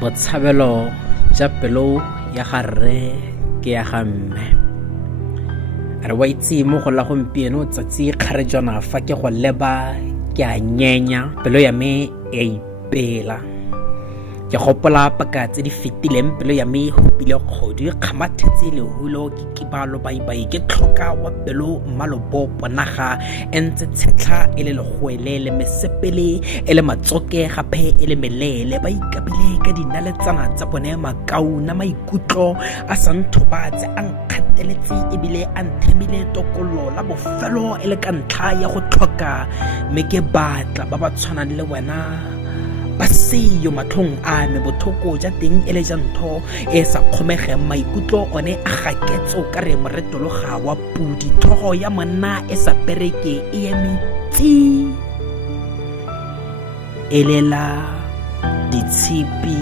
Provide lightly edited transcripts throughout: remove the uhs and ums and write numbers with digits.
botshabelo ja pelo ya ga rre ke ya ga mme. Re wa itse mo go la gompieno tsatsi kgarejana fa ke go leba ke a nyenya pelo ya me e ipela. Ke gopola paka tse di fetileng pelo ya me hupile kgodu e kgamathetse lehulo ke kibalo baibai ke tlhoka wa pelo mmalobopo naga entse tshetlha e le legwele le mesepele e le matsoke gape e le melele ba ikabile ka dinaletsana tsa bone makau na maikutlo a sa nthobatse a nkgateletse ebile a nthemile tokolo la bofelo e le ka ntlha ya go tlhoka mme ke batla ba ba tshwanang le wena ba seyo matlhong a me bothoko ja teng e le ja ntho e sa kgomege maikutlo one a gaketso ka re moretologa wa pudi thogo ya monna e sa pereke e emetsi elela ditshipi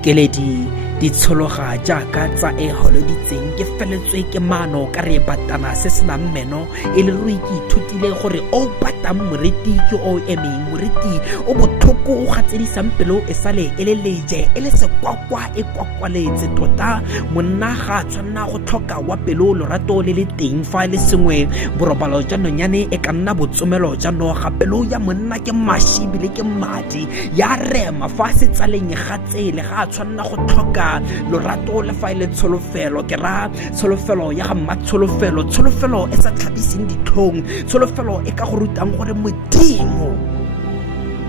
keledi di tshologa jaaka tsa e holoditseng ke feletswe ke mano ka re batana se se nang meno e le ruri ke ithutile gore o batang moriti ke o emeng moriti o bothoko o gatsedisang pelo e sale e le leje e le sekwakwa e kwakwaletse tota monna ga tshwanna go tlhoka wa pelo lorato le le teng fa le sengwe borobalo ja nonyane e ka nna botsomelo ja no ga pelo ya monna ke mashibile ke madi ya rema fa se tsaleng ga tsele ga tshwanna go tlhoka lorato le fa ile tsholofelo ke ra tsholofelo ya ga mmatsholofelo tsholofelo e sa tlhabiseng ditlhong tsholofelo e ka go rutang gore modimo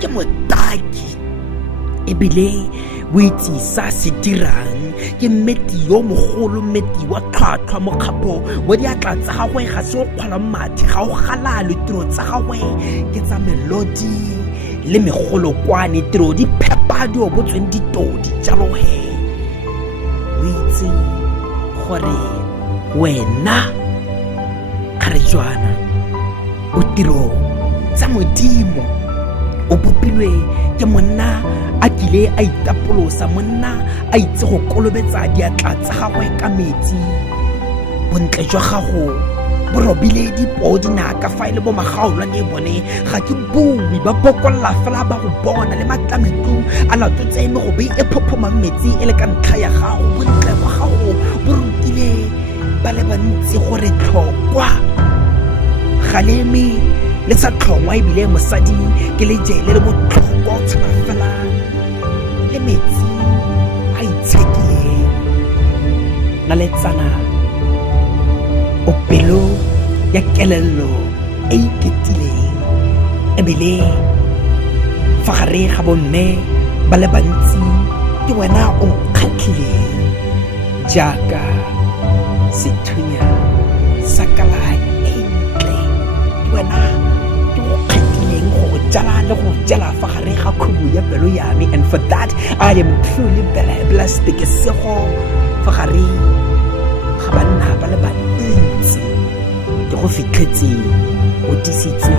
ke motaki ebile boitse sa se dirang ke mmeti yo mogolo mmeti wa tlhwatlhwa mo kgapo mo diatla tsa gagwe ga se o kgwalang mathi ga o galale tiro tsa gagwe ke tsa melodi le megolo kwane tiro di phepa di o botsweng ditodi jalo he o itse gore wena kgarejwana o tiro tsa modimo o bopilwe ke monna a kile a itapolosa monna a itse go kolobetsa diatla tsa gagwe ka metsi bontle jwa gago bo robile dipo dinaka fa ile bo magaolwane bone ga ke bui ba bokolla fela ba go bona le matlametu a latotse me go be e phophomang metsi e le ka ntlha ya gago bontle jwa gago bo rutile ba le bantsi gore tlhokwa galeme le sa tlhongwa ebile mosadi ke le jele le botlhokwa o tshwana fela le metsi a itshekileng na letsana o pelo ya kelello e iketileng ebile fa gare ga bomme ba le bantsi ke wena o nkgatlhileng jaaka sethunya sa kala entle ke wena jala le go jala fa gare ga khubu ya pelo ya me and for that I am truly blessed ke sego fa gare ga banna ba le bantsi ke go fitlhetse o tisitswe